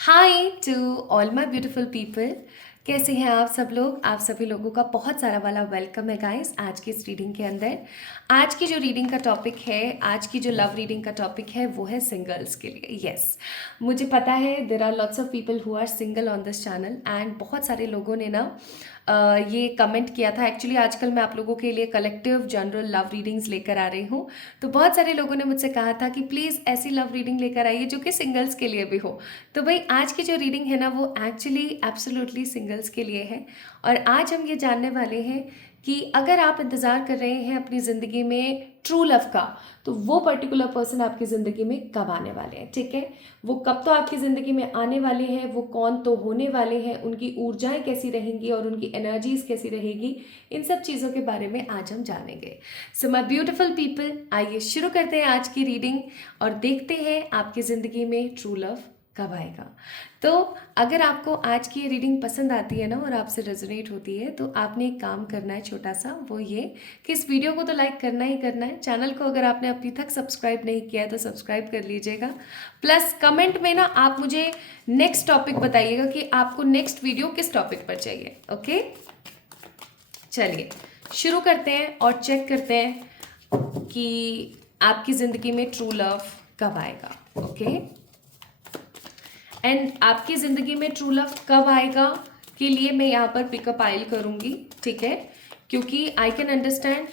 Hi to all my beautiful people. कैसे हैं आप सब लोग? आप सभी लोगों का बहुत सारा वाला वेलकम है गाइस आज की इस रीडिंग के अंदर। आज की जो रीडिंग का टॉपिक है, आज की जो लव रीडिंग का टॉपिक है, वो है सिंगल्स के लिए। यस, मुझे पता है there are lots of people who are single on this channel and बहुत सारे लोगों ने ना ये कमेंट किया था। एक्चुअली आजकल मैं आप लोगों के लिए कलेक्टिव जनरल लव रीडिंग्स लेकर आ रही हूँ। तो बहुत सारे लोगों ने मुझसे कहा था कि प्लीज़ ऐसी लव रीडिंग लेकर आइए जो कि सिंगल्स के लिए भी हो। तो भाई आज की जो रीडिंग है ना, वो एक्चुअली एब्सोल्युटली सिंगल्स के लिए है। और आज हम ये जानने वाले हैं कि अगर आप इंतज़ार कर रहे हैं अपनी ज़िंदगी में ट्रू लव का, तो वो पर्टिकुलर पर्सन आपकी ज़िंदगी में कब आने वाले हैं। ठीक है, वो कब तो आपकी ज़िंदगी में आने वाले हैं, वो कौन तो होने वाले हैं, उनकी ऊर्जाएं कैसी रहेंगी और उनकी एनर्जीज कैसी रहेगी, इन सब चीज़ों के बारे में आज हम जानेंगे। सो माय ब्यूटीफुल पीपल, आइए शुरू करते हैं आज की रीडिंग और देखते हैं आपकी ज़िंदगी में ट्रू लव कब आएगा। तो अगर आपको आज की ये रीडिंग पसंद आती है ना और आपसे रेजोनेट होती है, तो आपने एक काम करना है छोटा सा, वो ये कि इस वीडियो को तो लाइक करना ही करना है। चैनल को अगर आपने अभी तक सब्सक्राइब नहीं किया है तो सब्सक्राइब कर लीजिएगा। प्लस कमेंट में ना आप मुझे नेक्स्ट टॉपिक बताइएगा कि आपको नेक्स्ट वीडियो किस टॉपिक पर चाहिए। ओके, चलिए शुरू करते हैं और चेक करते हैं कि आपकी ज़िंदगी में ट्रू लव कब आएगा। ओके, एंड आपकी ज़िंदगी में ट्रू लव कब आएगा के लिए मैं यहाँ पर पिकअप आइल करूँगी। ठीक है, क्योंकि आई कैन अंडरस्टैंड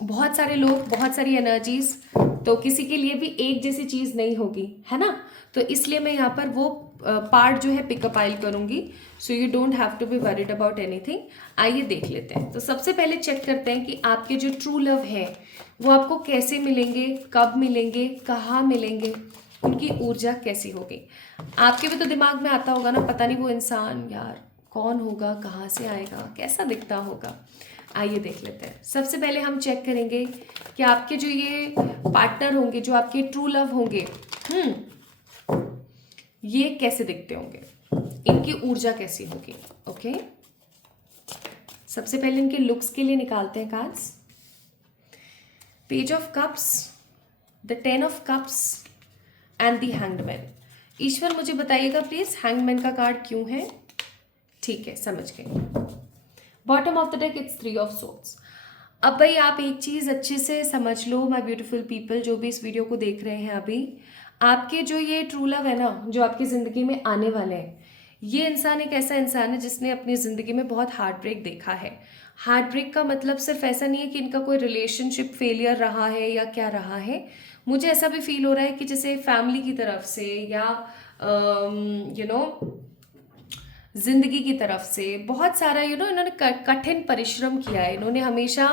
बहुत सारे लोग, बहुत सारी एनर्जीज, तो किसी के लिए भी एक जैसी चीज़ नहीं होगी, है ना। तो इसलिए मैं यहाँ पर वो पार्ट जो है पिकअप आइल करूँगी। So you don't have to be worried about anything. आइए देख लेते हैं। तो सबसे पहले चेक करते हैं कि आपके जो ट्रू लव है वो आपको कैसे मिलेंगे, कब मिलेंगे, कहाँ मिलेंगे, उनकी ऊर्जा कैसी होगी। आपके भी तो दिमाग में आता होगा ना, पता नहीं वो इंसान यार कौन होगा, कहाँ से आएगा, कैसा दिखता होगा। आइए देख लेते हैं। सबसे पहले हम चेक करेंगे कि आपके जो ये पार्टनर होंगे, जो आपके ट्रू लव होंगे, ये कैसे दिखते होंगे, इनकी ऊर्जा कैसी होगी। ओके, सबसे पहले इनके लुक्स के लिए निकालते हैं cards. Page of cups, the 10 of cups and the hanged man. ईश्वर मुझे बताइएगा प्लीज, हैंगमैन का कार्ड क्यों है? ठीक है, समझ गए। Bottom of the deck it's 3 of swords. अब भाई आप एक चीज़ अच्छे से समझ लो माय ब्यूटीफुल पीपल, जो भी इस वीडियो को देख रहे हैं अभी, आपके जो ये ट्रू लव है ना, जो आपकी ज़िंदगी में आने वाले हैं, ये इंसान एक ऐसा इंसान है जिसने अपनी ज़िंदगी में बहुत हार्ट ब्रेक देखा है। हार्ट ब्रेक का मतलब सिर्फ ऐसा नहीं है कि इनका कोई रिलेशनशिप फेलियर रहा है या क्या रहा है। मुझे ऐसा भी फील हो रहा है कि जैसे फैमिली की तरफ से या जिंदगी की तरफ से बहुत सारा इन्होंने कठिन परिश्रम किया है। इन्होंने हमेशा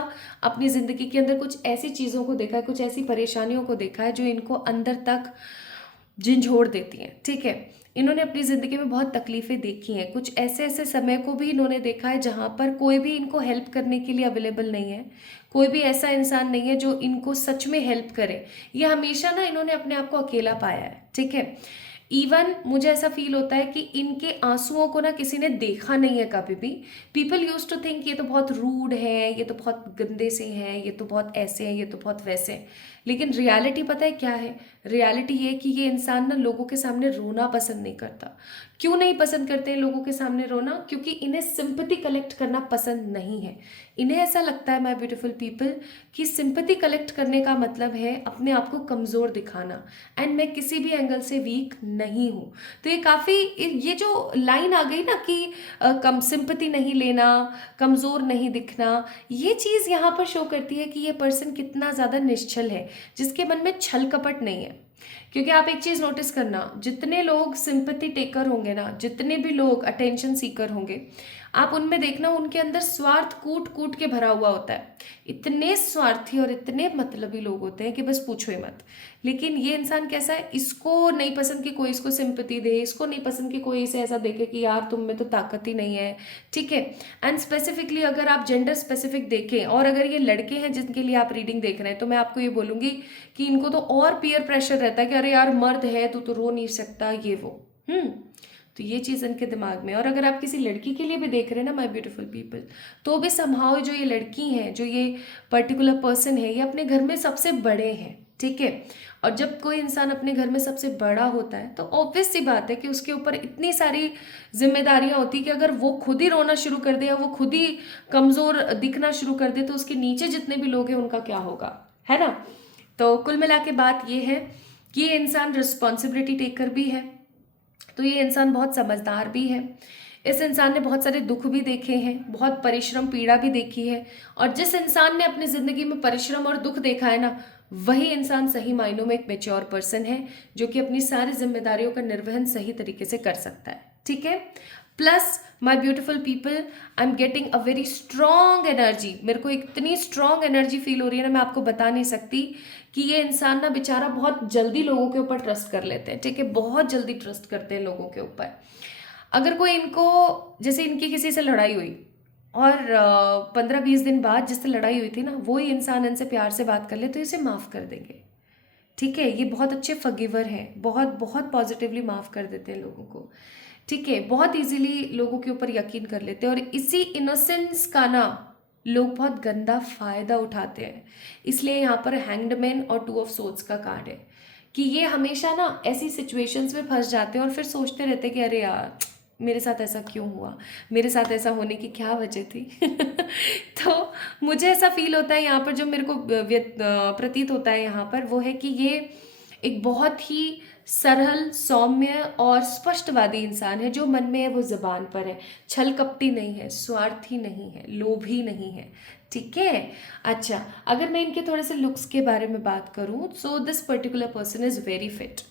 अपनी ज़िंदगी के अंदर कुछ ऐसी चीज़ों को देखा है, कुछ ऐसी परेशानियों को देखा है जो इनको अंदर तक झंझोड़ देती हैं। ठीक है, इन्होंने अपनी ज़िंदगी में बहुत तकलीफ़ें देखी हैं। कुछ ऐसे ऐसे समय को भी इन्होंने देखा है जहाँ पर कोई भी इनको हेल्प करने के लिए अवेलेबल नहीं है, कोई भी ऐसा इंसान नहीं है जो इनको सच में हेल्प करे। ये हमेशा ना इन्होंने अपने आप को अकेला पाया है। ठीक है, इवन मुझे ऐसा फील होता है कि इनके आंसुओं को ना किसी ने देखा नहीं है कभी भी। पीपल यूज टू थिंक ये तो बहुत रूड है, ये तो बहुत गंदे से हैं, ये तो बहुत ऐसे हैं, ये तो बहुत वैसे हैं। लेकिन रियलिटी पता है क्या है? रियलिटी ये कि ये इंसान ना लोगों के सामने रोना पसंद नहीं करता। क्यों नहीं पसंद करते हैं लोगों के सामने रोना? क्योंकि इन्हें सिंपैथी कलेक्ट करना पसंद नहीं है। इन्हें ऐसा लगता है माय ब्यूटीफुल पीपल कि सिंपैथी कलेक्ट करने का मतलब है अपने आप को कमज़ोर दिखाना, एंड मैं किसी भी एंगल से वीक नहीं हूँ। तो ये काफ़ी, ये जो लाइन आ गई ना कि कम सिंपैथी नहीं लेना, कमज़ोर नहीं दिखना, ये चीज़ यहाँ पर शो करती है कि ये पर्सन कितना ज़्यादा निश्चल है, जिसके मन में छल कपट नहीं है। क्योंकि आप एक चीज़ नोटिस करना, जितने लोग सिंपैथी टेकर होंगे ना, जितने भी लोग अटेंशन सीकर होंगे, आप उनमें देखना उनके अंदर स्वार्थ कूट कूट के भरा हुआ होता है। इतने स्वार्थी और इतने मतलबी लोग होते हैं कि बस पूछो ही मत। लेकिन ये इंसान कैसा है, इसको नहीं पसंद कि कोई इसको सिंपैथी दे, इसको नहीं पसंद कि कोई इसे ऐसा देखे कि यार तुम में तो ताकत ही नहीं है। ठीक है, एंड स्पेसिफिकली अगर आप जेंडर स्पेसिफिक देखें और अगर ये लड़के हैं जिनके लिए आप रीडिंग देख रहे हैं, तो मैं आपको ये बोलूँगी कि इनको तो और पीयर प्रेशर रहता है कि अरे यार मर्द है तू तो रो नहीं सकता, ये वो। तो ये चीज़ इनके दिमाग में। और अगर आप किसी लड़की के लिए भी देख रहे हैं ना माय ब्यूटीफुल पीपल, तो भी समहाउ जो ये लड़की हैं, जो ये पर्टिकुलर पर्सन है, ये अपने घर में सबसे बड़े हैं। ठीक है, और जब कोई इंसान अपने घर में सबसे बड़ा होता है तो ऑब्वियस सी बात है कि उसके ऊपर इतनी सारी जिम्मेदारियां होती कि अगर वो खुद ही रोना शुरू कर दे या वो खुद ही कमज़ोर दिखना शुरू कर दे तो उसके नीचे जितने भी लोग हैं उनका क्या होगा, है ना। तो कुल मिला के बात ये है कि ये इंसान रिस्पॉन्सिबिलिटी टेकर भी है, तो ये इंसान बहुत समझदार भी है। इस इंसान ने बहुत सारे दुख भी देखे हैं, बहुत परिश्रम पीड़ा भी देखी है, और जिस इंसान ने अपनी ज़िंदगी में परिश्रम और दुख देखा है ना, वही इंसान सही मायनों में एक मेच्योर पर्सन है जो कि अपनी सारी जिम्मेदारियों का निर्वहन सही तरीके से कर सकता है, ठीक है। Plus my beautiful people, I am getting a very strong energy. मेरे को इतनी स्ट्रॉन्ग एनर्जी फील हो रही है ना, मैं आपको बता नहीं सकती कि ये इंसान ना बेचारा बहुत जल्दी लोगों के ऊपर ट्रस्ट कर लेते हैं, ठीक है, बहुत जल्दी ट्रस्ट करते हैं लोगों के ऊपर। अगर कोई इनको, जैसे इनकी किसी से लड़ाई हुई और 15-20 दिन बाद जिससे लड़ाई हुई थी ना, वही इंसान इनसे प्यार से बात कर ले तो इसे माफ़ कर देंगे, ठीक है। ये बहुत अच्छे फॉरगिवर हैं, बहुत बहुत पॉजिटिवली माफ़ कर देते हैं लोगों को, ठीक है, बहुत इजीली लोगों के ऊपर यकीन कर लेते हैं। और इसी इनोसेंस का ना लोग बहुत गंदा फायदा उठाते हैं। इसलिए यहाँ पर हैंग्ड मैन और 2 ऑफ सोर्ड्स का कार्ड है कि ये हमेशा ना ऐसी सिचुएशंस में फंस जाते हैं और फिर सोचते रहते हैं कि अरे यार मेरे साथ ऐसा क्यों हुआ, मेरे साथ ऐसा होने की क्या वजह थी। तो मुझे ऐसा फील होता है यहाँ पर, जो मेरे को प्रतीत होता है यहाँ पर, वो है कि ये एक बहुत ही सरल, सौम्य और स्पष्टवादी इंसान है। जो मन में है वो जबान पर है, छल कपटी नहीं है, स्वार्थी नहीं है, लोभी नहीं है, ठीक है। अच्छा, अगर मैं इनके थोड़े से लुक्स के बारे में बात करूं, so this particular person is very fit.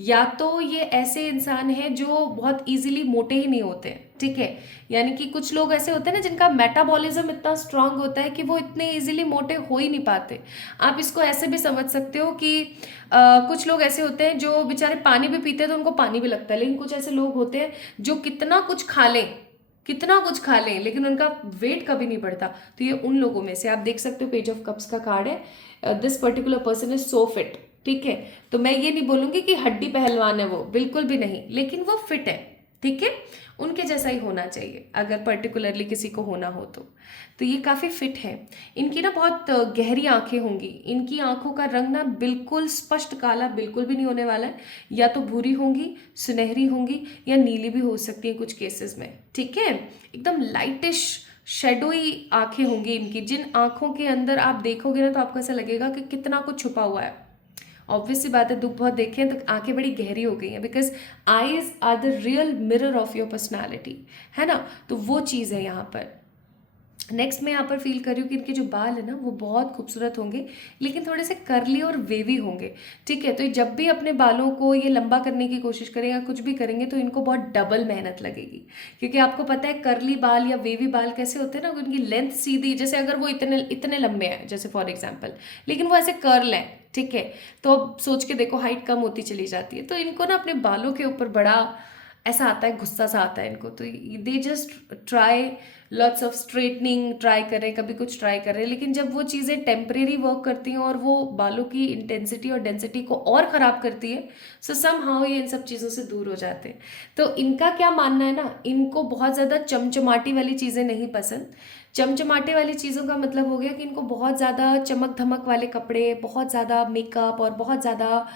या तो ये ऐसे इंसान है जो बहुत इजीली मोटे ही नहीं होते, ठीक है, यानी कि कुछ लोग ऐसे होते हैं ना जिनका मेटाबॉलिज्म इतना स्ट्रांग होता है कि वो इतने इजीली मोटे हो ही नहीं पाते। आप इसको ऐसे भी समझ सकते हो कि कुछ लोग ऐसे होते हैं जो बेचारे पानी भी पीते हैं तो उनको पानी भी लगता है, लेकिन कुछ ऐसे लोग होते हैं जो कितना कुछ खा लें, कितना कुछ खा लें, लेकिन उनका वेट कभी नहीं बढ़ता। तो ये उन लोगों में से, आप देख सकते हो पेज ऑफ कप्स का कार्ड है, this particular person is so fit, ठीक है। तो मैं ये नहीं बोलूँगी कि हड्डी पहलवान है वो, बिल्कुल भी नहीं, लेकिन वो फिट है, ठीक है, उनके जैसा ही होना चाहिए अगर पर्टिकुलरली किसी को होना हो तो ये काफ़ी फिट है। इनकी ना बहुत गहरी आंखें होंगी, इनकी आंखों का रंग ना बिल्कुल स्पष्ट काला बिल्कुल भी नहीं होने वाला है, या तो भूरी होंगी, सुनहरी होंगी, या नीली भी हो सकती है कुछ केसेस में, ठीक है। एकदम लाइटिश शेडोई आंखें होंगी इनकी, जिन आंखों के अंदर आप देखोगे ना तो आपको ऐसा लगेगा कि कितना कुछ छुपा हुआ है। ऑब्वियस सी बात है, दुख बहुत देखे हैं तो आंखें बड़ी गहरी हो गई हैं, because eyes are the real mirror of your personality, है ना। तो वो चीज़ है यहाँ पर। नेक्स्ट मैं यहाँ पर फील कर रही हूँ कि इनके जो बाल है ना वो बहुत खूबसूरत होंगे, लेकिन थोड़े से कर्ली और वेवी होंगे, ठीक है। तो जब भी अपने बालों को ये लंबा करने की कोशिश करेंगे, कुछ भी करेंगे, तो इनको बहुत डबल मेहनत लगेगी, क्योंकि आपको पता है कर्ली बाल या वेवी बाल कैसे होते हैं ना, उनकी लेंथ सीधी, जैसे अगर वो इतने इतने लंबे हैं जैसे फॉर एग्जाम्पल, लेकिन वो ऐसे कर्ल हैं, ठीक है। तो अब सोच के देखो हाइट कम होती चली जाती है, तो इनको ना अपने बालों के ऊपर बड़ा ऐसा आता है, गुस्सा सा आता है इनको, तो they just try lots of straightening, try करें, कभी कुछ ट्राई करें, लेकिन जब वो चीज़ें टेम्परेरी वर्क करती हैं और वो बालों की इंटेंसिटी और डेंसिटी को और ख़राब करती है, सो सम हाउ ये इन सब चीज़ों से दूर हो जाते हैं। तो इनका क्या मानना है ना, इनको बहुत ज़्यादा चमचमाटी वाली चीज़ें नहीं पसंद। चमचमाटे वाली चीज़ों का मतलब हो गया कि इनको बहुत ज़्यादा चमक धमक वाले कपड़े, बहुत ज़्यादा मेकअप और बहुत ज़्यादा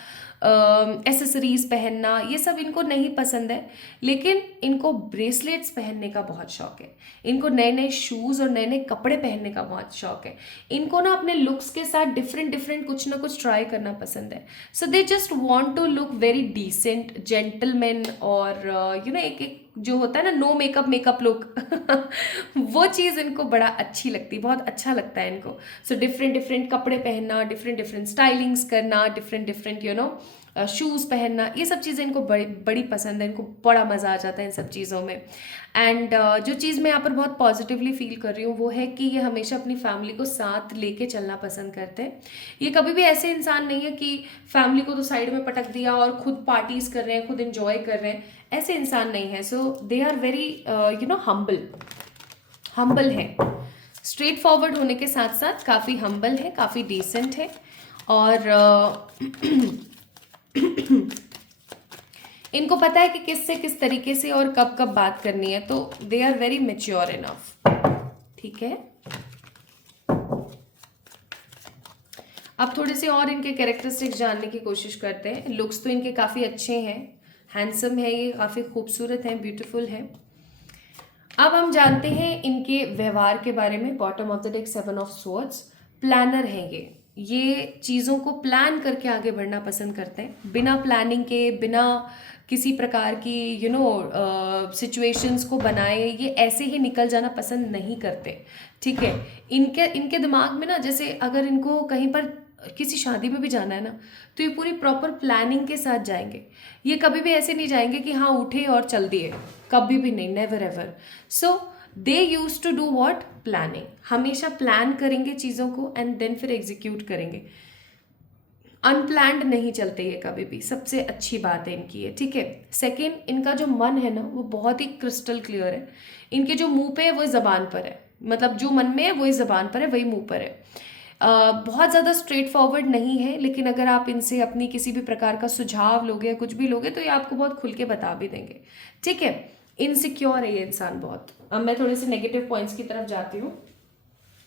एसेसरीज पहनना, ये सब इनको नहीं पसंद है। लेकिन इनको ब्रेसलेट्स पहनने का बहुत शौक है, इनको नए नए शूज़ और नए नए कपड़े पहनने का बहुत शौक है। इनको ना अपने लुक्स के साथ डिफरेंट डिफरेंट कुछ ना कुछ ट्राई करना पसंद है। So they just want to look very decent, gentleman, और यू नो एक एक जो होता है ना नो मेकअप मेकअप लुक वो चीज़ इनको बड़ा अच्छी लगती है, बहुत अच्छा लगता है इनको। सो डिफरेंट डिफरेंट कपड़े पहनना, डिफरेंट डिफरेंट स्टाइलिंग्स करना, different different you know shoes पहनना, ये सब चीज़ें इनको बड़ी बड़ी पसंद है, इनको बड़ा मज़ा आ जाता है इन सब चीज़ों में। एंड जो चीज़ मैं यहाँ पर बहुत पॉजिटिवली फील कर रही हूँ वो है कि ये हमेशा अपनी फैमिली को साथ लेके चलना पसंद करते हैं। ये कभी भी ऐसे इंसान नहीं है कि फैमिली को तो साइड में पटक दिया और खुद पार्टीज कर रहे हैं, खुद इंजॉय कर रहे हैं, ऐसे इंसान नहीं है। So they are very you know humble है, स्ट्रेट फॉरवर्ड होने के साथ साथ काफ़ी हम्बल है, काफ़ी डिसेंट है, और इनको पता है कि किससे किस तरीके से और कब कब बात करनी है, तो they are very mature enough, ठीक है। अब थोड़े से और इनके कैरेक्टरिस्टिक्स जानने की कोशिश करते हैं। लुक्स तो इनके काफ़ी अच्छे हैं, हैंडसम है, ये काफ़ी खूबसूरत हैं, ब्यूटीफुल हैं। अब हम जानते हैं इनके व्यवहार के बारे में। Bottom of the deck 7 of swords, planner है ये चीज़ों को प्लान करके आगे बढ़ना पसंद करते हैं, बिना प्लानिंग के, बिना किसी प्रकार की सिचुएशंस को बनाए ये ऐसे ही निकल जाना पसंद नहीं करते। ठीक है, इनके इनके दिमाग में ना, जैसे अगर इनको कहीं पर किसी शादी में भी जाना है ना, तो ये पूरी प्रॉपर प्लानिंग के साथ जाएंगे। ये कभी भी ऐसे नहीं जाएंगे कि हाँ उठे और चल दिए, कभी भी नहीं, never ever. So they use to do what, planning. हमेशा प्लान करेंगे चीज़ों को एंड देन फिर एग्जीक्यूट करेंगे। अनप्लैंड नहीं चलते ये कभी भी, सबसे अच्छी बात है इनकी ये। ठीक है, सेकेंड, इनका जो मन है ना वो बहुत ही क्रिस्टल क्लियर है। इनके जो मुंह पे है वो ज़बान पर है, मतलब जो मन में है वही ज़बान पर है, वही मुंह पर है। बहुत ज़्यादा स्ट्रेट फॉरवर्ड नहीं है, लेकिन अगर आप इनसे अपनी किसी भी प्रकार का सुझाव लोगे या कुछ भी लोगे तो ये आपको बहुत खुल के बता भी देंगे। ठीक है, इनसिक्योर है ये इंसान बहुत। अब मैं थोड़े से नेगेटिव पॉइंट्स की तरफ जाती हूँ।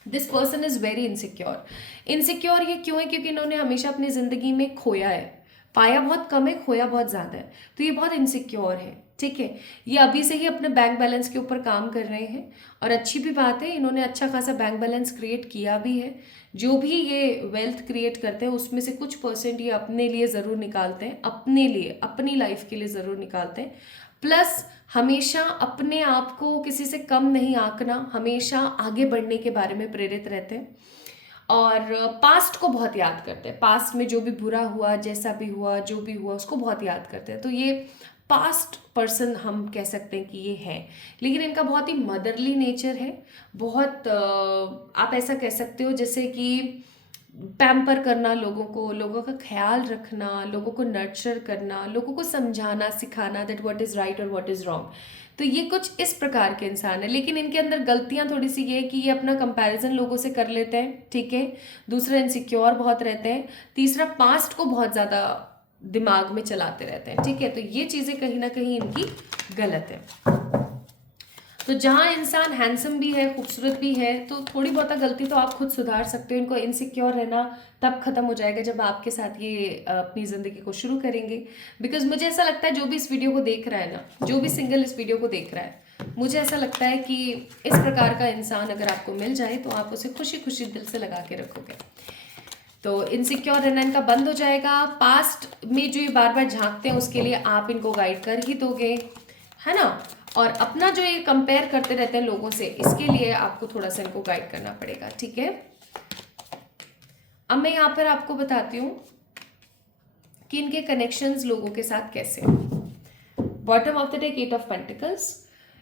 This person is very insecure. Insecure ये क्यों है? क्योंकि इन्होंने हमेशा अपनी ज़िंदगी में खोया है, पाया बहुत कम है, खोया बहुत ज़्यादा है, तो ये बहुत इनसिक्योर है। ठीक है, ये अभी से ही अपने बैंक बैलेंस के ऊपर काम कर रहे हैं, और अच्छी भी बात है, इन्होंने अच्छा खासा बैंक बैलेंस क्रिएट किया भी है। जो भी ये वेल्थ क्रिएट करते हैं उसमें से कुछ परसेंट ये अपने लिए ज़रूर निकालते हैं, अपने लिए, अपनी लाइफ के लिए ज़रूर निकालते हैं। प्लस हमेशा अपने आप को किसी से कम नहीं आंकना, हमेशा आगे बढ़ने के बारे में प्रेरित रहते हैं, और पास्ट को बहुत याद करते हैं। पास्ट में जो भी बुरा हुआ, जैसा भी हुआ, जो भी हुआ, उसको बहुत याद करते हैं। तो ये पास्ट पर्सन हम कह सकते हैं कि ये है। लेकिन इनका बहुत ही मदरली नेचर है, बहुत आप ऐसा कह सकते हो जैसे कि पैम्पर करना लोगों को, लोगों का ख्याल रखना, लोगों को नर्चर करना, लोगों को समझाना, सिखाना दैट व्हाट इज़ राइट और व्हाट इज़ रॉन्ग। तो ये कुछ इस प्रकार के इंसान है। लेकिन इनके अंदर गलतियां थोड़ी सी ये है कि ये अपना कंपैरिजन लोगों से कर लेते हैं। ठीक है, दूसरा इनसिक्योर बहुत रहते हैं, तीसरा पास्ट को बहुत ज़्यादा दिमाग में चलाते रहते हैं। ठीक है, तो ये चीज़ें कहीं ना कहीं इनकी गलत है। तो जहाँ इंसान हैंडसम भी है, खूबसूरत भी है, तो थोड़ी बहुत गलती तो आप खुद सुधार सकते हो। इनको इनसिक्योर रहना तब खत्म हो जाएगा जब आपके साथ ये अपनी ज़िंदगी को शुरू करेंगे। बिकॉज मुझे ऐसा लगता है जो भी इस वीडियो को देख रहा है ना, जो भी सिंगल इस वीडियो को देख रहा है, मुझे ऐसा लगता है कि इस प्रकार का इंसान अगर आपको मिल जाए तो आप उसे खुशी खुशी दिल से लगा के रखोगे। तो इनसिक्योर रहना इनका बंद हो जाएगा। पास्ट में जो ये बार बार झांकते हैं उसके लिए आप इनको गाइड कर ही दोगे, है ना। और अपना जो ये कंपेयर करते रहते हैं लोगों से, इसके लिए आपको थोड़ा सा इनको गाइड करना पड़ेगा। ठीक है, अब मैं यहाँ पर आपको बताती हूँ कि इनके कनेक्शंस लोगों के साथ कैसे। Bottom of the deck 8 of pentacles.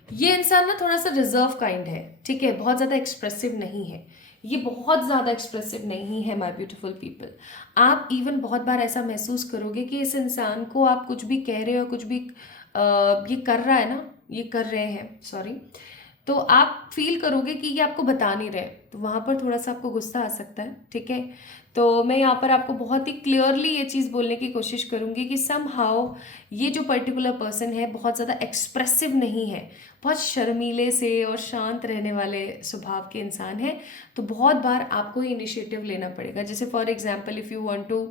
ये इंसान ना थोड़ा सा रिजर्व काइंड है। ठीक है, बहुत ज़्यादा एक्सप्रेसिव नहीं है, ये बहुत ज़्यादा एक्सप्रेसिव नहीं है माय ब्यूटीफुल पीपल। आप इवन बहुत बार ऐसा महसूस करोगे कि इस इंसान को आप कुछ भी कह रहे हो, कुछ भी ये कर रहा है ना, ये कर रहे हैं, सॉरी, तो आप फील करोगे कि ये आपको बता नहीं रहे, तो वहाँ पर थोड़ा सा आपको गुस्सा आ सकता है। ठीक है, तो मैं यहाँ पर आपको बहुत ही क्लियरली ये चीज़ बोलने की कोशिश करूँगी कि समहाउ ये जो पर्टिकुलर पर्सन है बहुत ज़्यादा एक्सप्रेसिव नहीं है, बहुत शर्मीले से और शांत रहने वाले स्वभाव के इंसान है। तो बहुत बार आपको इनिशिएटिव लेना पड़ेगा। जैसे for example, if you want to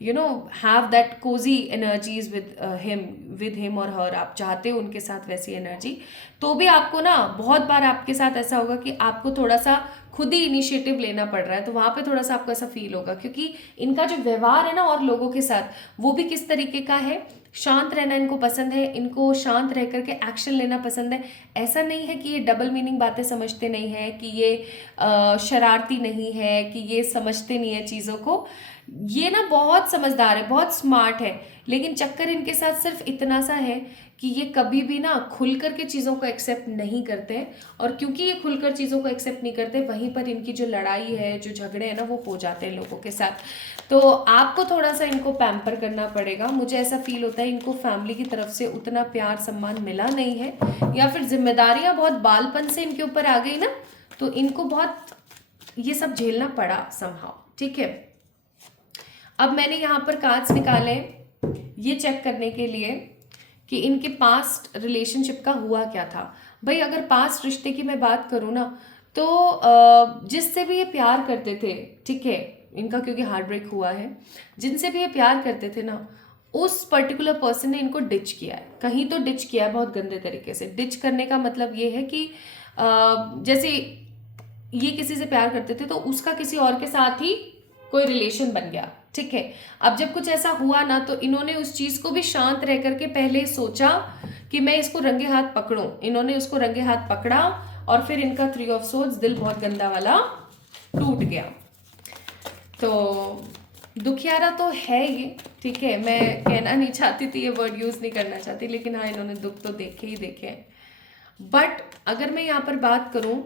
have that cozy energies with him or her, आप चाहते हो उनके साथ वैसी एनर्जी, तो भी आपको ना बहुत बार आपके साथ ऐसा होगा कि आपको थोड़ा सा खुद ही इनिशिएटिव लेना पड़ रहा है। तो वहाँ पे थोड़ा सा आपको ऐसा फील होगा, क्योंकि इनका जो व्यवहार है ना और लोगों के साथ, वो भी किस तरीके का है, शांत रहना इनको पसंद है, इनको शांत रह करके एक्शन लेना पसंद है। ऐसा नहीं है कि ये डबल मीनिंग बातें समझते नहीं है, कि ये शरारती नहीं है, कि ये समझते नहीं है चीज़ों को। ये ना बहुत समझदार है, बहुत स्मार्ट है, लेकिन चक्कर इनके साथ सिर्फ इतना सा है कि ये कभी भी ना खुलकर के चीज़ों को एक्सेप्ट नहीं करते हैं। और क्योंकि ये खुलकर चीज़ों को एक्सेप्ट नहीं करते, वहीं पर इनकी जो लड़ाई है, जो झगड़े हैं ना, वो हो जाते हैं लोगों के साथ। तो आपको थोड़ा सा इनको पैम्पर करना पड़ेगा। मुझे ऐसा फील होता है इनको फैमिली की तरफ से उतना प्यार सम्मान मिला नहीं है, या फिर जिम्मेदारियाँ बहुत बालपन से इनके ऊपर आ गई ना, तो इनको बहुत ये सब झेलना पड़ा समहाउ। ठीक है, अब मैंने यहाँ पर कार्ड्स निकाले ये चेक करने के लिए कि इनके पास्ट रिलेशनशिप का हुआ क्या था। भाई अगर पास्ट रिश्ते की मैं बात करूँ ना, तो जिससे भी ये प्यार करते थे, ठीक है, इनका क्योंकि हार्ट ब्रेक हुआ है, जिनसे भी ये प्यार करते थे ना, उस पर्टिकुलर पर्सन ने इनको डिच किया है, कहीं तो डिच किया है बहुत गंदे तरीके से। डिच करने का मतलब ये है कि जैसे ये किसी से प्यार करते थे तो उसका किसी और के साथ ही कोई रिलेशन बन गया, ठीक है। अब जब कुछ ऐसा हुआ ना, तो इन्होंने उस चीज को भी शांत रह करके पहले सोचा कि मैं इसको रंगे हाथ पकड़ूं। इन्होंने उसको रंगे हाथ पकड़ा और फिर इनका 3 ऑफ सोर्ड्स, दिल बहुत गंदा वाला टूट गया। तो दुखियारा तो है ये, ठीक है, मैं कहना नहीं चाहती थी, ये वर्ड यूज नहीं करना चाहती, लेकिन हाँ इन्होंने दुख तो देखे ही देखे हैं। बट अगर मैं यहाँ पर बात करूं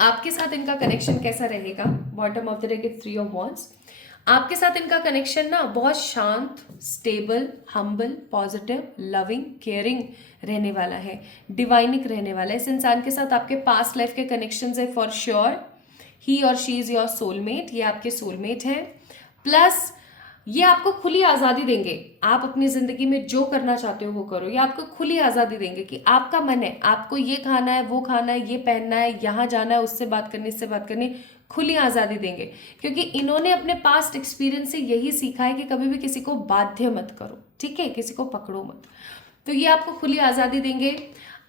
आपके साथ इनका कनेक्शन कैसा रहेगा, bottom of the deck is 3 of wands. आपके साथ इनका कनेक्शन ना बहुत शांत, stable, humble, positive, loving, caring रहने वाला है, डिवाइनिक रहने वाला है। इस इंसान के साथ आपके पास्ट लाइफ के कनेक्शंस है फॉर श्योर। ही और शी इज योर सोलमेट, ये आपके सोलमेट है। प्लस ये आपको खुली आज़ादी देंगे, आप अपनी ज़िंदगी में जो करना चाहते हो वो करो। ये आपको खुली आज़ादी देंगे कि आपका मन है, आपको ये खाना है, वो खाना है, ये पहनना है, यहाँ जाना है, उससे बात करनी, इससे बात करनी, खुली आज़ादी देंगे। क्योंकि इन्होंने अपने पास्ट एक्सपीरियंस से यही सीखा है कि कभी भी किसी को बाध्य मत करो, ठीक है, किसी को पकड़ो मत। तो ये आपको खुली आज़ादी देंगे।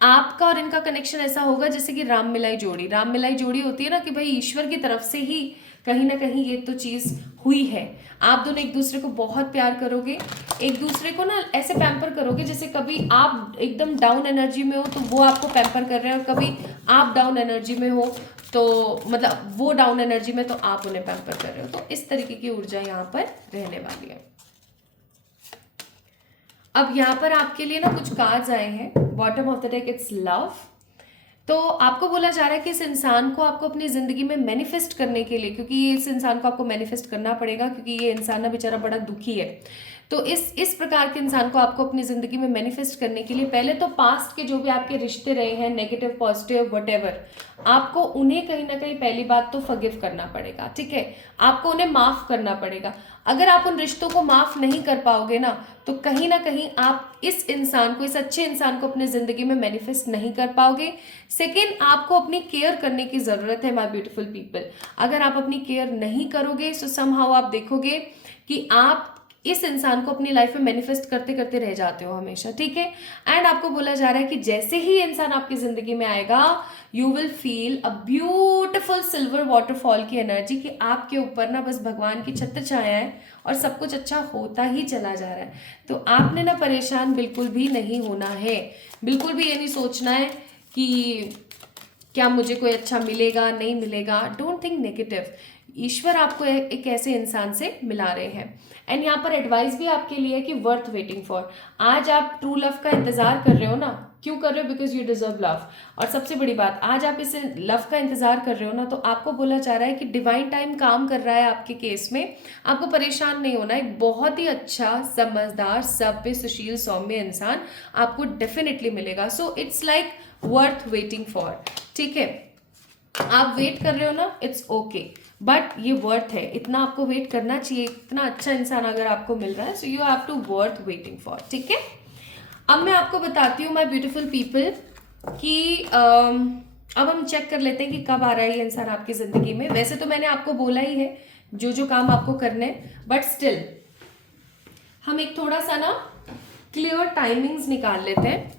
आपका और इनका कनेक्शन ऐसा होगा जैसे कि राम मिलाई जोड़ी, राम मिलाई जोड़ी होती है ना, कि भाई ईश्वर की तरफ से ही कहीं ना कहीं ये तो चीज़ हुई है। आप दोनों एक दूसरे को बहुत प्यार करोगे, एक दूसरे को ना ऐसे पैम्पर करोगे जैसे कभी आप एकदम डाउन एनर्जी में हो तो वो आपको पैम्पर कर रहे हैं, और कभी आप डाउन एनर्जी में हो तो मतलब वो डाउन एनर्जी में तो आप उन्हें पैम्पर कर रहे हो। तो इस तरीके की ऊर्जा यहाँ पर रहने वाली है। अब यहाँ पर आपके लिए ना कुछ कार्ड्स आए हैं, bottom of the deck it's love. तो आपको बोला जा रहा है कि इस इंसान को आपको अपनी ज़िंदगी में मैनिफेस्ट करने के लिए, क्योंकि इस इंसान को आपको मैनिफेस्ट करना पड़ेगा, क्योंकि ये इंसान ना बेचारा बड़ा दुखी है। तो इस प्रकार के इंसान को आपको अपनी ज़िंदगी में मैनिफेस्ट करने के लिए पहले तो पास्ट के जो भी आपके रिश्ते रहे हैं, नेगेटिव, पॉजिटिव, व्हाटएवर, आपको उन्हें कहीं ना कहीं पहली बात तो फॉरगिव करना पड़ेगा, ठीक है, आपको उन्हें माफ़ करना पड़ेगा। अगर आप उन रिश्तों को माफ़ नहीं कर पाओगे ना, तो कहीं ना कहीं आप इस इंसान को, इस अच्छे इंसान को अपनी ज़िंदगी में मैनिफेस्ट नहीं कर पाओगे। सेकेंड, आपको अपनी केयर करने की ज़रूरत है माय ब्यूटीफुल पीपल। अगर आप अपनी केयर नहीं करोगे सो समहाउ आप देखोगे कि आप इस इंसान को अपनी लाइफ में मैनिफेस्ट करते करते रह जाते हो हमेशा, ठीक है। एंड आपको बोला जा रहा है कि जैसे ही इंसान आपकी ज़िंदगी में आएगा, you will feel a beautiful silver waterfall की एनर्जी, कि आपके ऊपर ना बस भगवान की छत्र छाया है और सब कुछ अच्छा होता ही चला जा रहा है। तो आपने ना परेशान बिल्कुल भी नहीं होना है, बिल्कुल भी ये नहीं सोचना है कि क्या मुझे कोई अच्छा मिलेगा नहीं मिलेगा। Don't think negative. ईश्वर आपको एक ऐसे इंसान से मिला रहे हैं। एंड यहाँ पर एडवाइस भी आपके लिए है कि वर्थ वेटिंग फॉर। आज आप ट्रू लव का इंतजार कर रहे हो ना, क्यों कर रहे हो? Because you deserve love. और सबसे बड़ी बात, आज आप इस लव का इंतजार कर रहे हो ना, तो आपको बोला जा रहा है कि डिवाइन टाइम काम कर रहा है आपके केस में। आपको परेशान नहीं होना। एक बहुत ही अच्छा, समझदार, सभ्य, सुशील, सौम्य इंसान आपको डेफिनेटली मिलेगा। So it's like worth waiting for, ठीक है। आप वेट कर रहे हो ना, इट्स ओके, बट ये वर्थ है, इतना आपको वेट करना चाहिए। इतना अच्छा इंसान अगर आपको मिल रहा है, so you have to worth waiting for, ठीक है। अब मैं आपको बताती हूँ माय ब्यूटीफुल पीपल कि अब हम चेक कर लेते हैं कि कब आ रहा है ये इंसान आपकी ज़िंदगी में। वैसे तो मैंने आपको बोला ही है जो जो काम आपको करने हैं, बट स्टिल हम एक थोड़ा सा ना क्लियर टाइमिंग्स निकाल लेते हैं।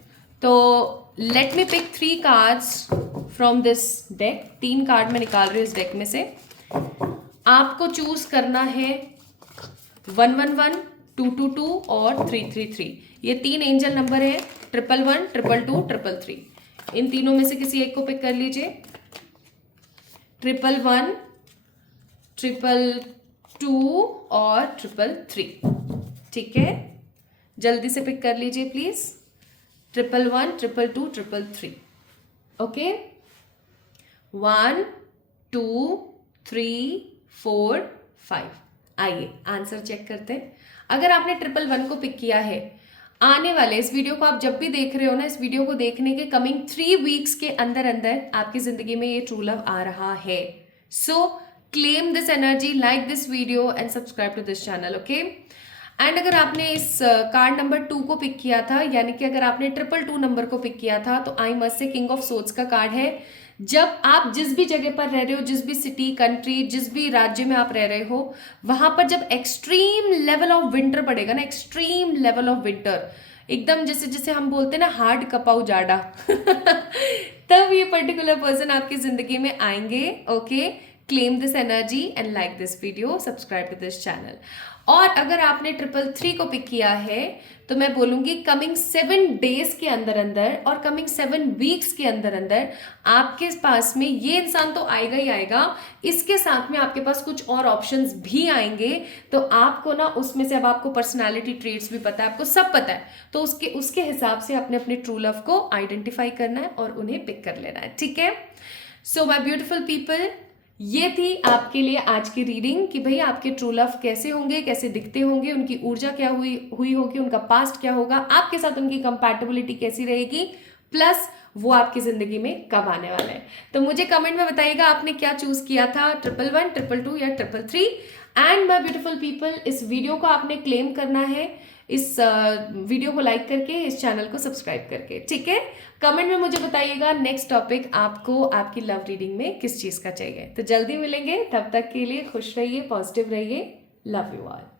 तो let me pick 3 cards from this deck. 3 card मैं निकाल रही हूँ इस डेक में से। आपको चूज करना है 111, 222 और 333। ये 3 एंजल नंबर है, 111, 222, 333। इन तीनों में से किसी एक को पिक कर लीजिए। 111, 222 और 333, ठीक है। जल्दी से पिक कर लीजिए प्लीज। 111, 222, 333, ओके। 1, 2, 3, 4, 5। आइए आंसर चेक करते हैं। अगर आपने 111 को पिक किया है, आने वाले इस वीडियो को आप जब भी देख रहे हो ना, इस वीडियो को देखने के कमिंग 3 वीक्स के अंदर अंदर आपकी जिंदगी में ये ट्रू लव आ रहा है। So claim this energy, like this video and subscribe to this channel, okay. And अगर आपने इस कार्ड नंबर 2 को पिक किया था, यानी कि अगर आपने 222 नंबर को पिक किया था, तो I must say king of swords का कार्ड है। जब आप जिस भी जगह पर रह रहे हो, जिस भी सिटी, कंट्री, जिस भी राज्य में आप रह रहे हो, वहां पर जब एक्सट्रीम लेवल ऑफ विंटर पड़ेगा ना, एक्सट्रीम लेवल ऑफ विंटर, एकदम जैसे जैसे हम बोलते हैं ना हार्ड कपाऊ जाड़ा तब ये पर्टिकुलर पर्सन आपकी जिंदगी में आएंगे. Okay, claim this energy and like this video, subscribe to this channel. और अगर आपने 333 को पिक किया है तो मैं बोलूंगी कमिंग 7 डेज के अंदर अंदर और कमिंग 7 वीक्स के अंदर अंदर आपके पास में ये इंसान तो आएगा ही आएगा, इसके साथ में आपके पास कुछ और ऑप्शंस भी आएंगे. तो आपको ना उसमें से, अब आपको पर्सनालिटी ट्रेट्स भी पता है, आपको सब पता है, तो उसके हिसाब से अपने अपने ट्रू लव को आइडेंटिफाई करना है और उन्हें पिक कर लेना है. ठीक है. सो माय ब्यूटीफुल पीपल, ये थी आपके लिए आज की रीडिंग कि भाई आपके ट्रू लव कैसे होंगे, कैसे दिखते होंगे, उनकी ऊर्जा क्या हुई होगी, उनका पास्ट क्या होगा, आपके साथ उनकी कंपैटिबिलिटी कैसी रहेगी, प्लस वो आपकी जिंदगी में कब आने वाला है. तो मुझे कमेंट में बताइएगा आपने क्या चूज किया था, 111, 222 या 333. एंड माय ब्यूटीफुल पीपल, इस वीडियो को आपने क्लेम करना है इस वीडियो को लाइक करके, इस चैनल को सब्सक्राइब करके. ठीक है. कमेंट में मुझे बताइएगा नेक्स्ट टॉपिक आपको आपकी लव रीडिंग में किस चीज़ का चाहिए. तो जल्दी मिलेंगे, तब तक के लिए खुश रहिए, पॉजिटिव रहिए. Love you all.